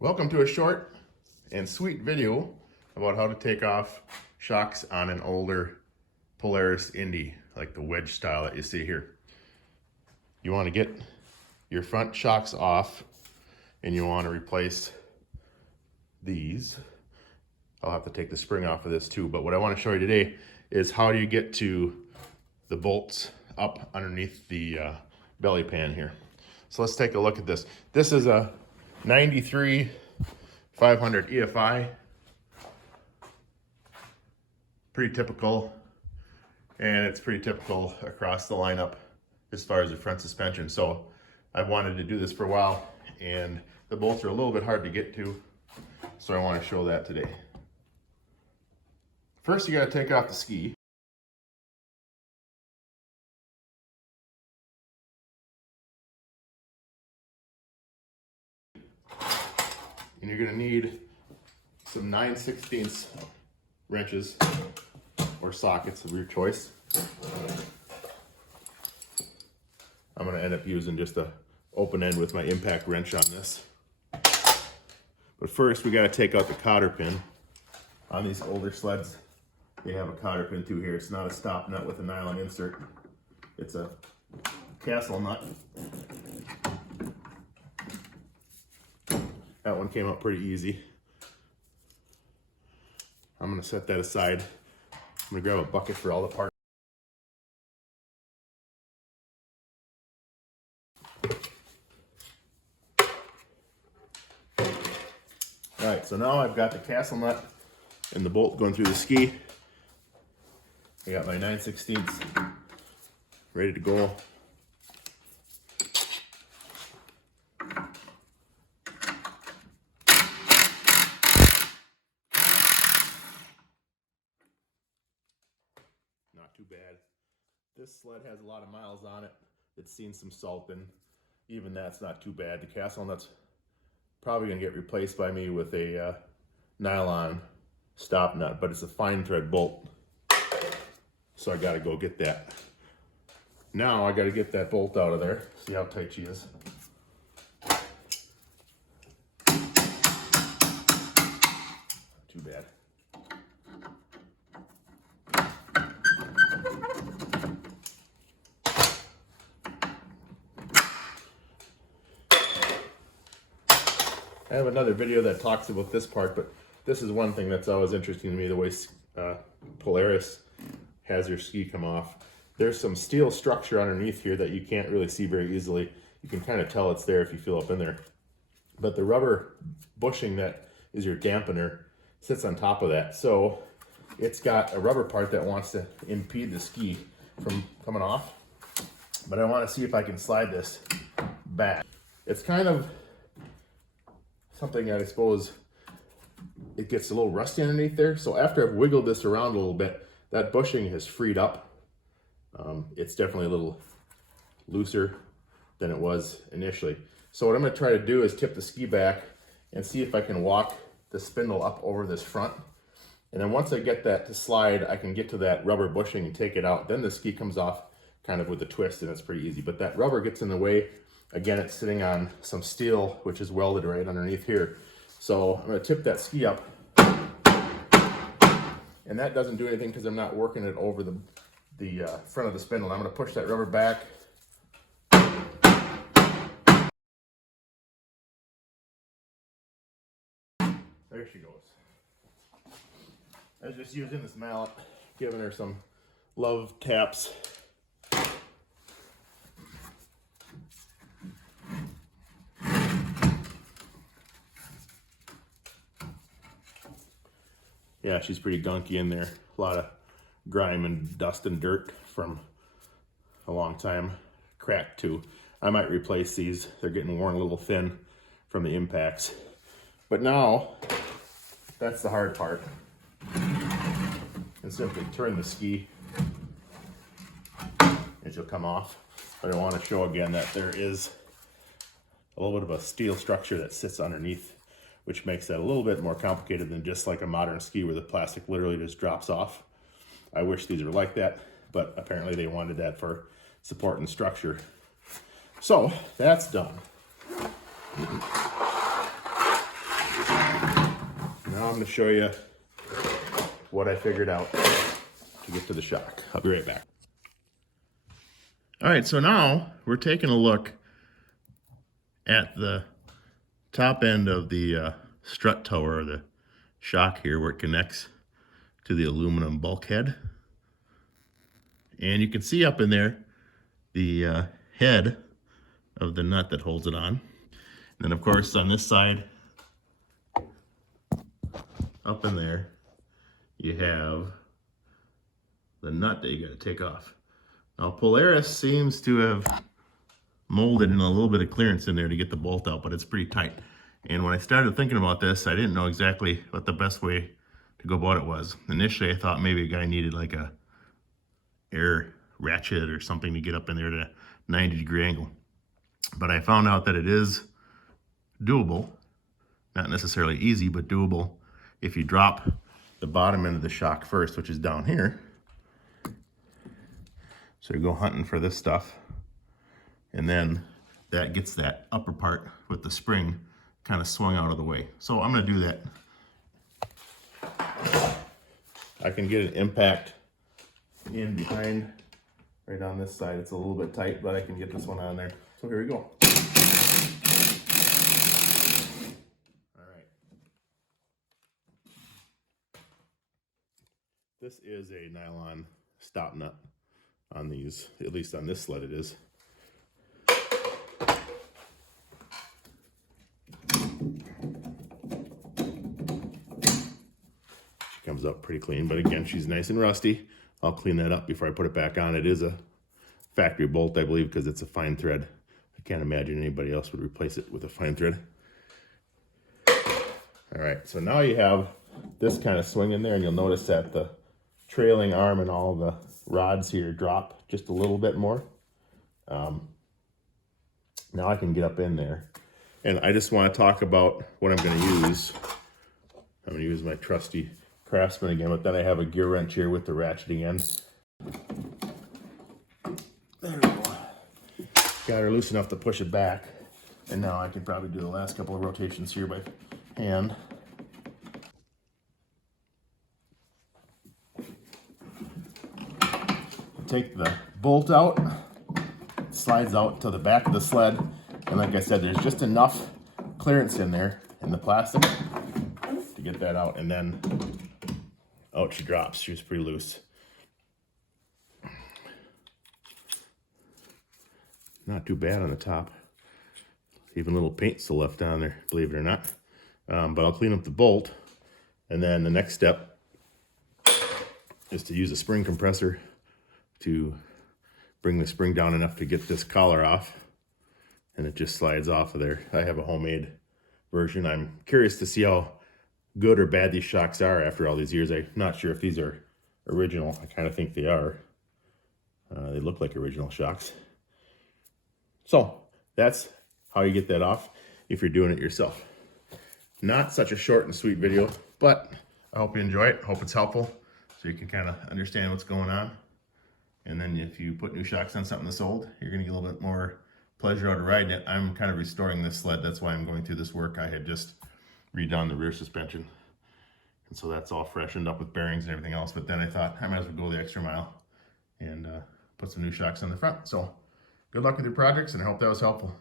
Welcome to a short and sweet video about how to take off shocks on an older Polaris Indy, like the wedge style that you see here. You want to get your front shocks off and you want to replace these. I'll have to take the spring off of this too, but what I want to show you today is how do you get to the bolts up underneath the belly pan here. So let's take a look at this. This is a 93 500 EFI. Pretty typical, and it's pretty typical across the lineup as far as the front suspension. So I've wanted to do this for a while, and the bolts are a little bit hard to get to, so I want to show that today. First, you got to take off the ski. And you're going to need some 9/16 wrenches or sockets of your choice. I'm going to end up using just a open end with my impact wrench on this. But first, we got to take out the cotter pin. On these older sleds, they have a cotter pin through here. It's not a stop nut with a nylon insert. It's a castle nut. That one came out pretty easy. I'm gonna set that aside. I'm gonna grab a bucket for all the parts. All right, so now I've got the castle nut and the bolt going through the ski. I got my 9/16 ready to go. Not too bad. This sled has a lot of miles on it. It's seen some salting. Even that's not too bad. The castle nut's probably gonna get replaced by me with a nylon stop nut, but it's a fine thread bolt. So I gotta go get that. Now I gotta get that bolt out of there. See how tight she is. Too bad. I have another video that talks about this part, but this is one thing that's always interesting to me, the way Polaris has your ski come off. There's some steel structure underneath here that you can't really see very easily. You can kind of tell it's there if you feel up in there. But the rubber bushing that is your dampener sits on top of that. So it's got a rubber part that wants to impede the ski from coming off. But I want to see if I can slide this back. It's kind of something that I suppose it gets a little rusty underneath there. So after I've wiggled this around a little bit, that bushing has freed up. It's definitely a little looser than it was initially. So what I'm going to try to do is tip the ski back and see if I can walk the spindle up over this front. And then once I get that to slide, I can get to that rubber bushing and take it out. Then the ski comes off kind of with a twist, and it's pretty easy. But that rubber gets in the way. Again, it's sitting on some steel, which is welded right underneath here. So I'm going to tip that ski up. And that doesn't do anything because I'm not working it over the front of the spindle. I'm going to push that rubber back. There she goes. I was just using this mallet, giving her some love taps. Yeah, she's pretty gunky in there. A lot of grime and dust and dirt from a long time. Cracked too. I might replace these. They're getting worn a little thin from the impacts. But now, that's the hard part. And simply turn the ski and she'll come off. But I want to show again that there is a little bit of a steel structure that sits underneath, which makes that a little bit more complicated than just like a modern ski where the plastic literally just drops off. I wish these were like that, but apparently they wanted that for support and structure. So that's done. now I'm going to show you what I figured out to get to the shock. I'll be right back. All right, so now we're taking a look at the top end of the strut tower, or the shock here, where it connects to the aluminum bulkhead. And you can see up in there the head of the nut that holds it on. And then of course on this side, up in there, you have the nut that you got to take off. Now Polaris seems to have molded in a little bit of clearance in there to get the bolt out, but it's pretty tight. And when I started thinking about this, I didn't know exactly what the best way to go about it was. Initially I thought maybe a guy needed like a air ratchet or something to get up in there to a 90-degree angle. But I found out that it is doable, not necessarily easy, but doable if you drop the bottom end of the shock first, which is down here. So you go hunting for this stuff, and then that gets that upper part with the spring kind of swung out of the way. So I'm going to do that. I can get an impact in behind right on this side. It's a little bit tight, but I can get this one on there. So here we go. All right. This is a nylon stop nut on these, at least on this sled it is. She comes up pretty clean, but again, she's nice and rusty. I'll clean that up before I put it back on. It is a factory bolt, I believe, because it's a fine thread. I can't imagine anybody else would replace it with a fine thread. All right, so now you have this kind of swing in there, and you'll notice that the trailing arm and all the rods here drop just a little bit more. Now I can get up in there, and I just want to talk about what I'm going to use. I'm going to use my trusty Craftsman again, but then I have a gear wrench here with the ratcheting end. There we go. Got her loose enough to push it back, and now I can probably do the last couple of rotations here by hand. Take the bolt out, it slides out to the back of the sled, and like I said, there's just enough clearance in there in the plastic to get that out, and then out she drops. She was pretty loose. Not too bad on the top. Even a little paint still left on there, believe it or not. But I'll clean up the bolt, and then the next step is to use a spring compressor to bring the spring down enough to get this collar off, and it just slides off of there. I have a homemade version. I'm curious to see how good or bad these shocks are after all these years. I'm not sure if these are original. I kind of think they are. They look like original shocks. So that's how you get that off if you're doing it yourself. Not such a short and sweet video, but I hope you enjoy it. Hope it's helpful so you can kind of understand what's going on. And then if you put new shocks on something that's old, you're going to get a little bit more pleasure out of riding it. I'm kind of restoring this sled. That's why I'm going through this work. I had just redone the rear suspension, and so that's all freshened up with bearings and everything else. But then I thought I might as well go the extra mile and put some new shocks on the front. So good luck with your projects, and I hope that was helpful.